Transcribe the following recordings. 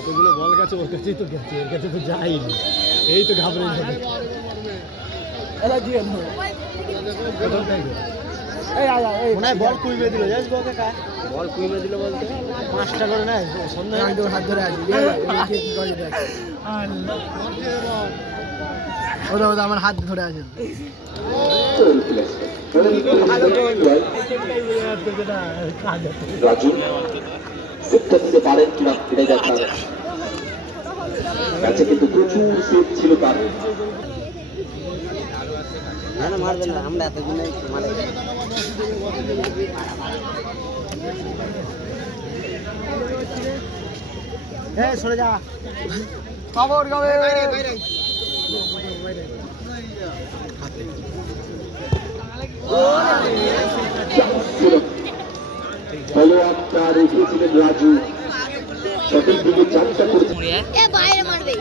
যতগুলো বল গেছে ওর কাছেই তো গেছে, এর কাছে তো যায়নি। এই তো ঘাবড়ে যাবে। বল কুইমে দিল, জানিস বলতে কার বল কুইমে দিল বলতে 5টা করে নেয় সন্ধ্যায়। আমি তো হাত ধরে আছি, কি করে দেখ ওরা ওরা আমার হাত ধরে আছে। রাজু সেটটা দিতে পারেন কিনা এটাই দেখার। কাছে কিন্তু প্রচুর সেট ছিল তার। মারবেন না, আমরা এতদিন মানে সরে যা খবর গাবে। ফলোআপটা রেখেছিলেন রাজু, সঠিক দিকে 4টা করেছে। বাইরে মারবে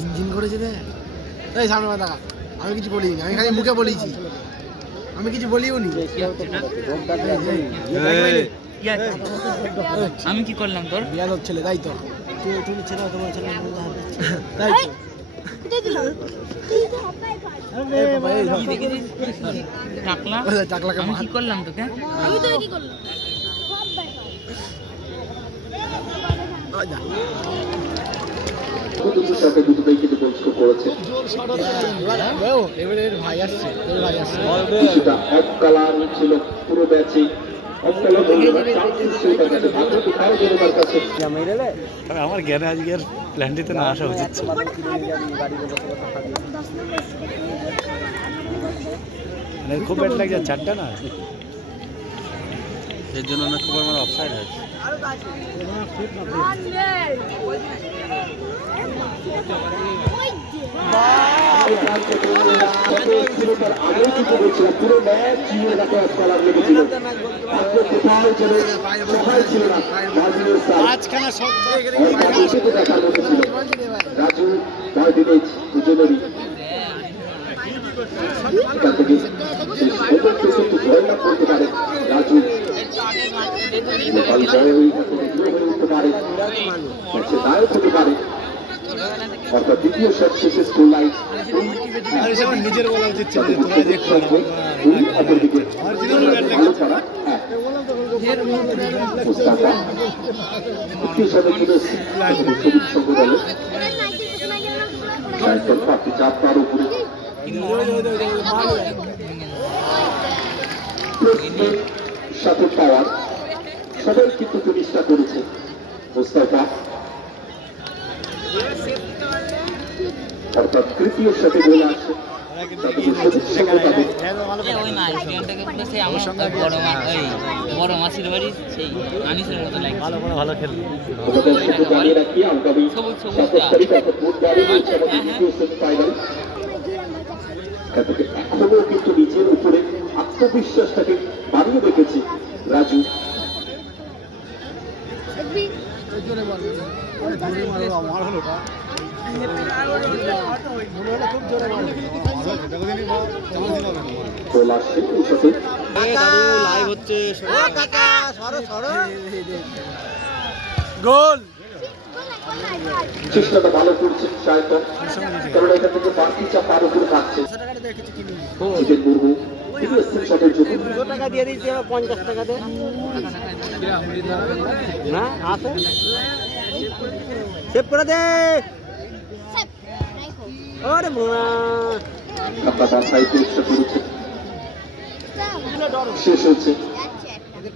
ইঞ্জিন করেছে রে। এই সামনে মাথা, আমি কিছু বলিনি, আমি খালি মুখে বলেছি, আমি কিছু বলিও নি। আমি কি করলাম তোর? বিয়াদব ছেলে, তাই তো তুমি ছেলে, তোমার ছেলে তাই টাকলা আমি কি করলাম তোকে? আমি তো কি করলাম? ভাই আসছে, ভাই আসছে। পুরো ব্যাচে আমার জ্ঞানে আজকের প্ল্যানটিতে না আসা উচিত ছিল। খুব ব্যাড লাগছে 4টা না, এর জন্য অনেক খুব আমার অফসাইড হয়েছে। পুরো ম্যাচ জুড়ে তাকে কলার লেগেছিল, কোথাও যেন সহায় ছিল না। দেখার মতো ছিল রাজু মার্টিনেজ দুজনেরই। এখান থেকে করতে পারে রাজু, উঠতে পারে, নায়ক হতে পারে। অর্থাৎ দ্বিতীয় শট শেষে স্কোর লাইন নিজের বলা উচিত ছিল। অপরদিকে চাপ তার উপরে সাথে পাওয়ার সবাই কিন্তু ফিনিশটা করেছে। মোস্তাফা অর্থাৎ তৃতীয় সাথে বলে আসছে বড় মাসির বাড়ি সেই আনিসের মতো লাগে। ভালো খেলবে। এখনো কিন্তু নিজের উপরে আত্মবিশ্বাসটাকে বাড়িয়ে রেখেছে রাজু। গোল চেষ্টাটা ভালো করছে শায়তন, কারণ এখান থেকে বাড়তি চাপ তার উপরে থাকছে। জিতেন মুর্মু তিনি এসছেন শটের জন্য। 200 টাকা দিয়ে দিচ্ছি, 50 টাকা দে না আছে, সেভ করে দে। আরে মোনা আপনার বাসায় চেষ্টা করেছে, শেষ হচ্ছে।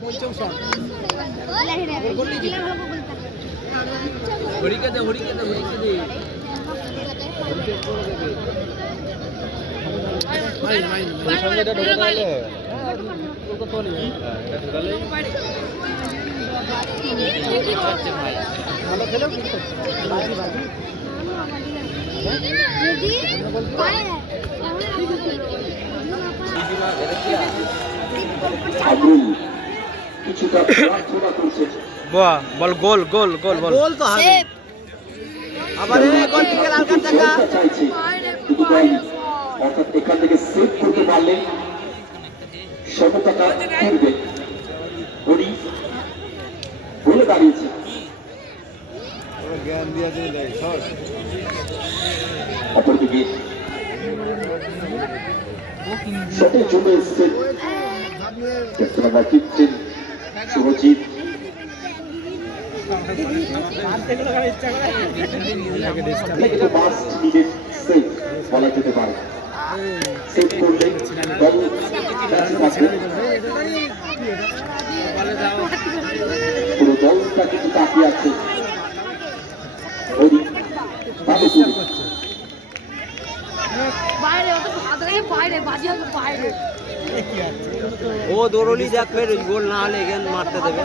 পঞ্চম শট হরিকে দে হরিকে দে হরিকে দে। সঙ্গে এটা ঢোকাতে হলে ভালো খেলেও কিন্তু বাজি বাজি কিছুটা প্রার্থনা করছে। বাহ, বল গোল গোল গোল বল। গোল তো হবে আবার, এই গোল থেকে লাল কার্ড দেখা চাইছে কিন্তু দেয়নি। অর্থাৎ এখান থেকে সেভ করতে পারলে সমতাটা ফিরবে উনি বলে দাঁড়িয়েছে অপরদিকে শটে চলে এসছেন captain Subhajit must needed save বলা যেতে পারে সেভ করলে দল পুরো দলটা কিন্তু তাকিয়ে আছে ও দৌড়লি দেখবে গোল না হলে এখানে মারতে দেবে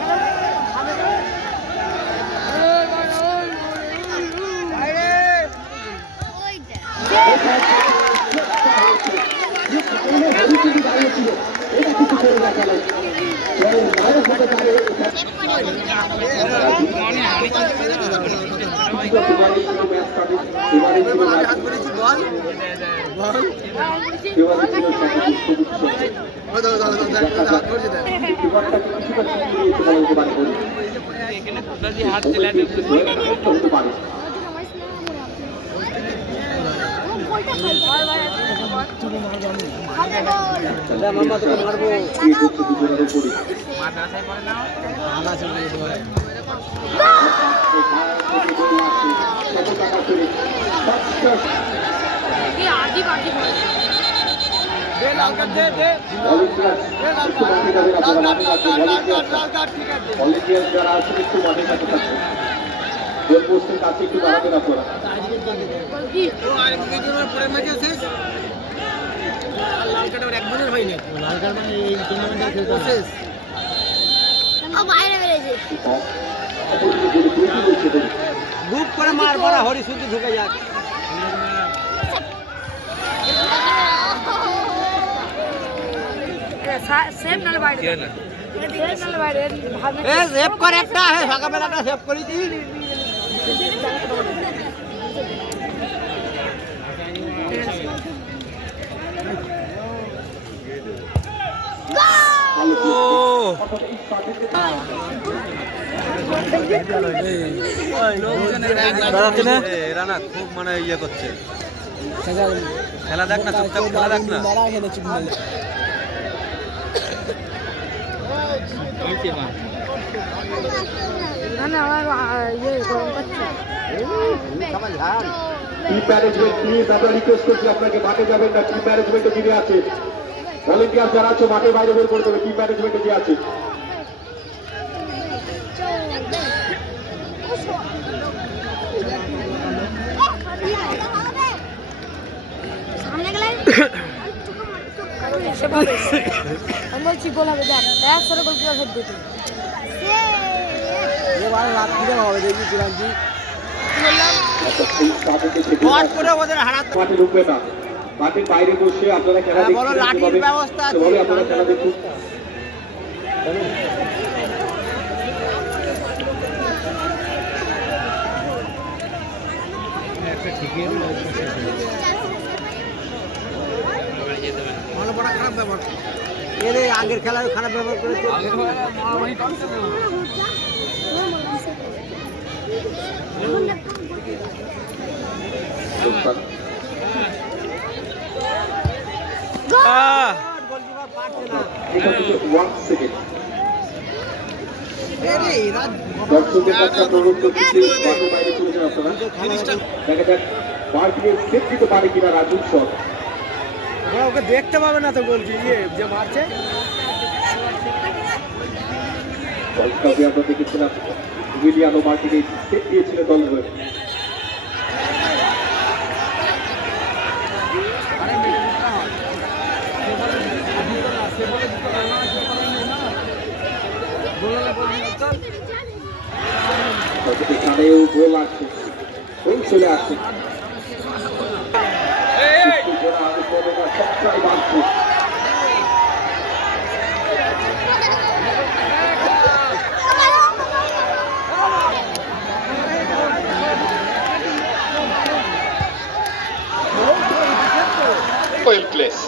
ভলেন্টিয়ার যারা আছেন একটু মাঠে কাছে থাকবে গোল পোস্টের কাছে একটু দাঁড়াবেন আপনারা বুক করে মার মারা হরি শুদ্ধ ঢুকে যাক সেভ নালে বাইরে নালে বাইরে এ সেভ করে একটা হে সকালবেলাটা সেভ করি দি এরা না খুব মানে ইয়ে করছে খেলা দেখ না চুপচাপ খেলা দেখ না টিম ম্যানেজমেন্ট প্লিজ আমরা রিকোয়েস্ট করছি আপনাকে মাঠে যাবেন না টিম ম্যানেজমেন্টে যিনি আছে ভলেন্টিয়ার যারা আছে মাঠে বাইরে বের করে দেবে টিম ম্যানেজমেন্টে যে আছে সামনে গেলে আমি বলছি গোল হবে দেখ একসাথে গোল কিভাবে দিতে এবার রাত্রিরে হবে দেখি কিরাঞ্জি মাঠে ঢুকবে না মাঠের বাইরে বসে আপনারা খেলা বলো লাঠির ব্যবস্থা আছে আপনারা খেলা দেখুন খারাপ ব্যবহার এর আগের খেলায় খারাপ ব্যবহার করেছে দর্শকদের কাছে অনুরোধ করছি মাঠের বাইরে চলে যান আপনারা দেখা যাক মার্কিনের সেট দিতে পারে কিনা রাজুর শট ওকে দেখতে পাবে না তো বলছি যে মারছে আমরা দেখেছিলাম উইলিয়ানো মার্টিনেজ সেট দিয়েছিলেন দল হয়ে এখানেও গোল আছে গোল চলে আসছে সবটাই বাড়ছে Oil place.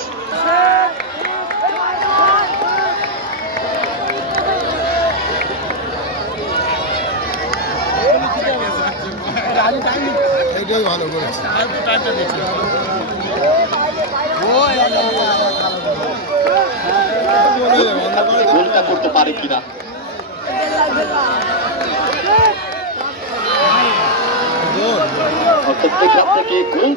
ভালো করেছে গোলটা করতে পারে কিনা প্রত্যেক গ্রাম থেকে গোল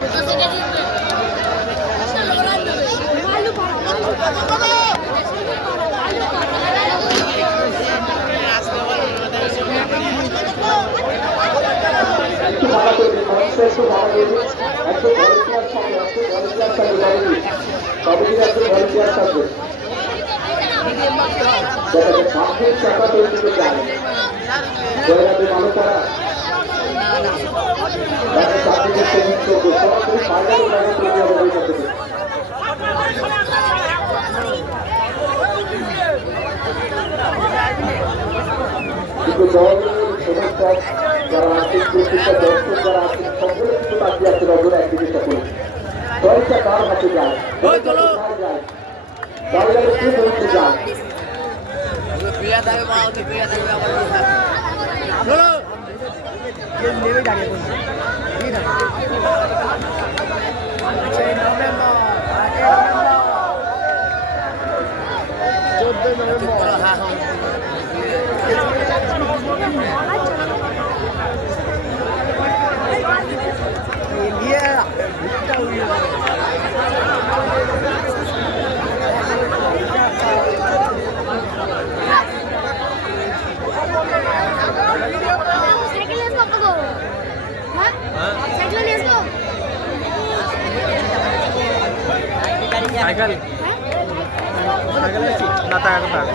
একটু ভাড়া করে দিন মানুষটা একটু ভাড়া করে দিন একটু ভলেন্টিয়ার থাকবে কমিটির একটু ভলেন্টিয়ার থাকবে যাতে মাঠের চাকা তৈরি দিকে যায় জয়গাতে মানুষ তারা যাতে চাকরিকে শ্রমিক করবে সরাসরি ফাইনাল জায়গা তৈরি হবে ওই থেকে কিন্তু দলের সমর্থক যারা আছেন প্রত্যেকটা দর্শক যারা আছেন সকলে কিন্তু তাকিয়ে আছে নজর একদিকে সকলে দলটা কার হাতে যায় দলটা কোথায় যায় দলটা কে বলতে যায় নেমে দাঁড়িয়ে বলছি সাইকেল নিয়ে আসবো তো হ্যাঁ সাইকেল নিয়ে আসবো সাইকেল সাইকেল না টাকা টাকা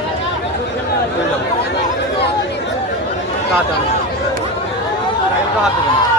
কাজ সাইকেল তো হাত দেবেন